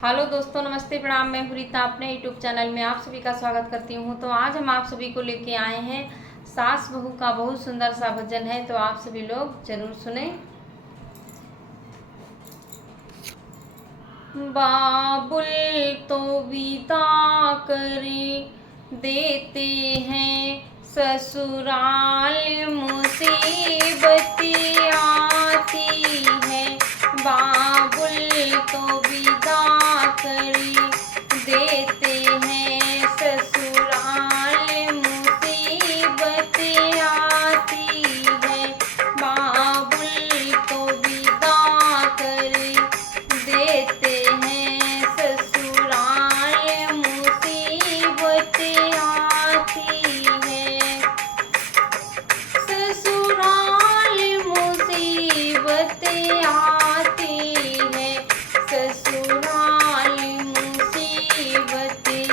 Hello दोस्तों, नमस्ते, प्रणाम। मैं हुरीता अपने यूट्यूब चैनल में आप सभी का स्वागत करती हूँ। तो आज हम आप सभी को लेके आए हैं सास बहू का बहुत सुंदर सा भजन है, तो आप सभी लोग जरूर सुने। बाबुल तो विदा करे देते हैं, ससुराल मुसीबतें आती है। बाबुल तो विदा करे देते हैं, ससुराल मुसीबतें आती है। बाबुल तो विदा करे देते हैं, ससुराल मुसीबतें आती है। ससुराल मुसीबतें आती है, ससुराल मुसीबतें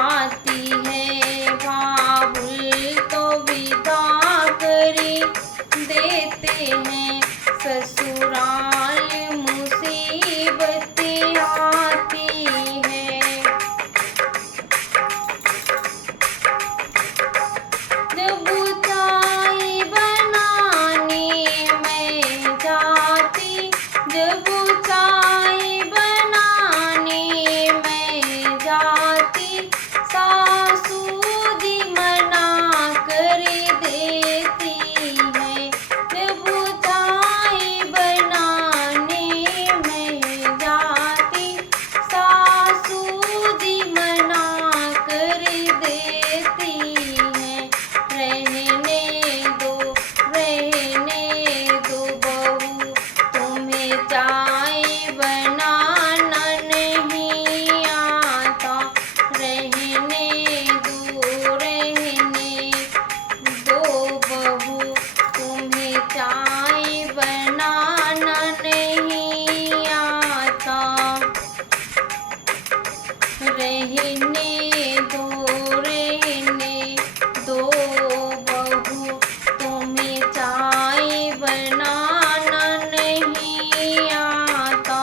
आती है। बाबुल तो विदा करे देते हैं, ससुराल मुसीबतें आती है। जब चाय बनाने मैं जाती, जब चाय बनाने मैं जाती, सासू जी मना कर देती है। जब चाय बनाने मैं जाती, सासू जी मना कर देती है। रहने दो बहू, तुम्हें चाय बनाना नहीं आता। रहने दो बहू, तुम्हें चाय बनाना नहीं आता। रहने दो बहू, तुम्हें चाय बनाना नहीं आता।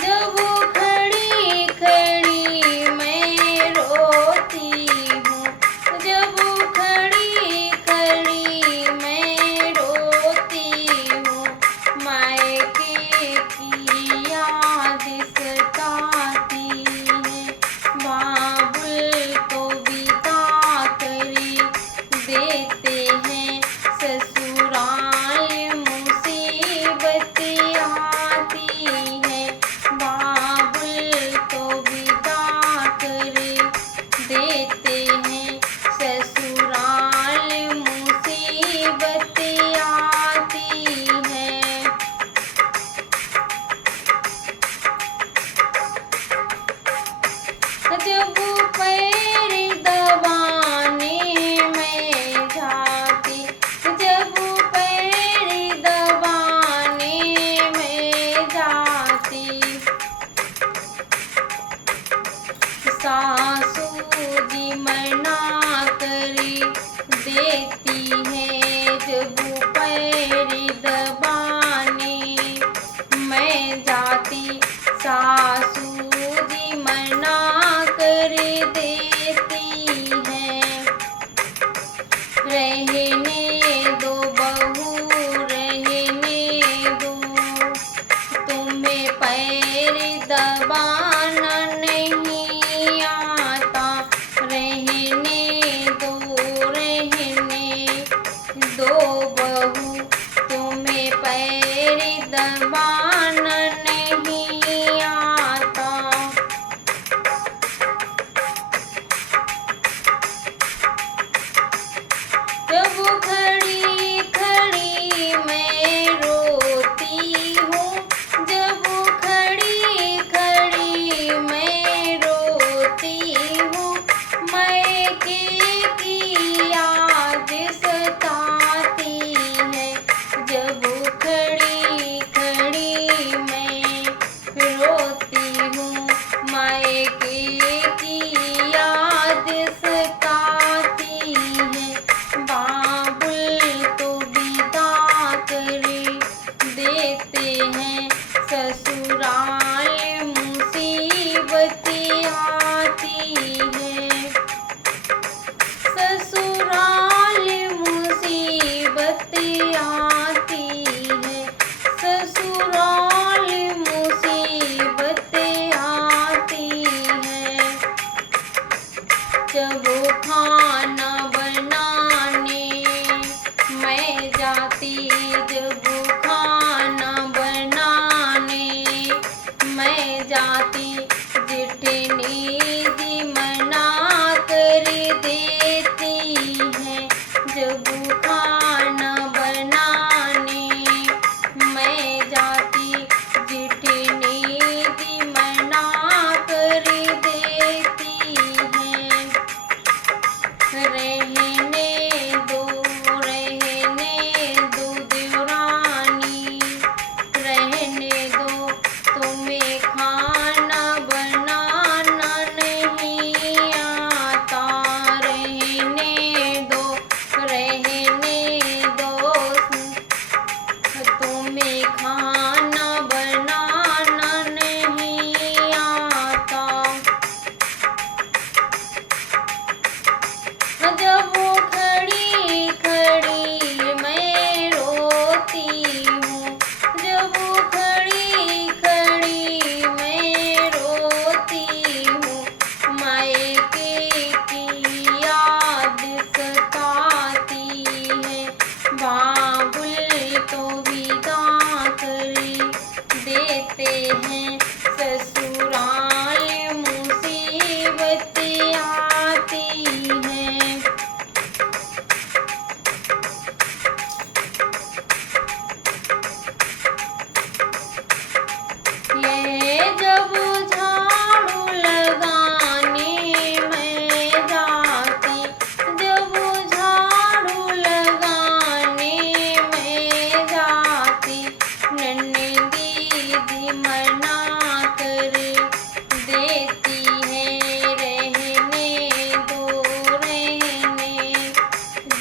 जब खड़ी खड़ी मैं रोती हूँ, जब खड़ी खड़ी मैं रोती हूँ, मायके की याद सताती है। बाबुल तो विदा करे देते हैं, ससुराल मुसीबतें आती है। बाबुल तो विदा करे देते हैं, ससुराल मुसीबतें आती है। जब पैर दबाने मैं जाती, जब पैर दबाने मैं जाती, सासू जी मना कर देती है। जब पैर दबाने मैं जाती, सासू जी मना कर देती है। रहने दो बहू, रहने दो, तुम्हें पैर दबाना नहीं आता। रहने दो बहू, तुम्हें पैर दबाना नहीं आता। जब खड़ी खड़ी मैं रोती हूँ, जब खड़ी खड़ी मैं रोती हूँ, मायके की याद सताती है। जब खड़ी खड़ी ससुराल मुसीबतें आती है, ससुराल मुसीबतें आती है, ससुराल मुसीबतें आती है। जब खाना बनाने मैं जाती, जब खाना बनाने मैं जाती, जेठनी जी मना कर देती है। जब खाना बनाने मैं जाती, जेठनी जी मना कर देती है। रहने दो देवरानी, रहने दो, तुम्हें खाना बनाना नहीं आता। रहने दो, तुम्हें खाना बनाना नहीं आता। जब वो खड़ी खड़ी मैं रोती हूँ, जब वो खड़ी खड़ी मैं रोती हूँ, मायके की याद सताती है। बाबुल तो विदा कर देते हैं, ससुराल मुसीबतें आती हैं। ये जब झाड़ू लगाने मैं जाती, जब झाड़ू लगाने मैं जाती, नन्ही जी मना कर देती है। रहने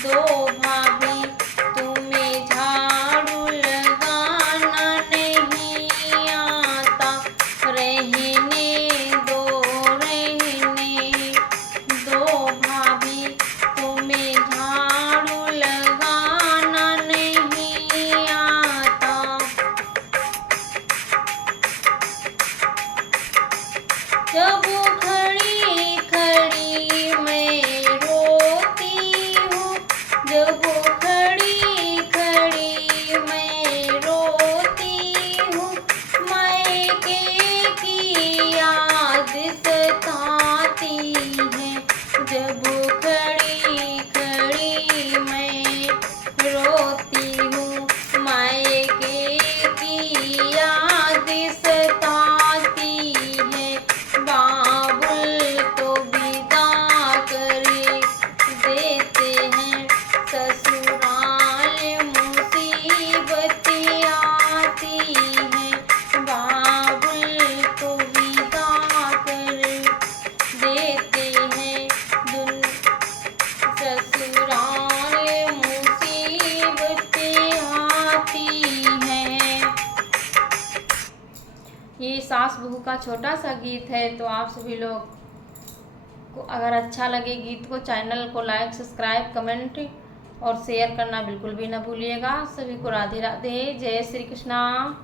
दो भाभी, तुम्हें झाड़ू लगाना नहीं आता। रहने दो भाभी, तुम्हें झाड़ू लगाना नहीं आता। जब वो खड़ी खड़ी मैं रोती हूँ, जब वो खड़ी खड़ी मैं रोती हूँ, मायके की याद सताती है। जब वो खड़ी खड़ी मैं रोती हूँ, मायके की याद सताती है। बाबुल तो विदा कर देते हैं, ससुराल मुसीबतें आती हैं। बाबुल तो विदा कर देते हैं, ससुराल मुसीबतें आती हैं। ये सास बहू का छोटा सा गीत है। तो आप सभी लोग को अगर अच्छा लगे गीत को, चैनल को लाइक, सब्सक्राइब, कमेंट और शेयर करना बिल्कुल भी ना भूलिएगा। सभी को राधे राधे, जय श्री कृष्णा।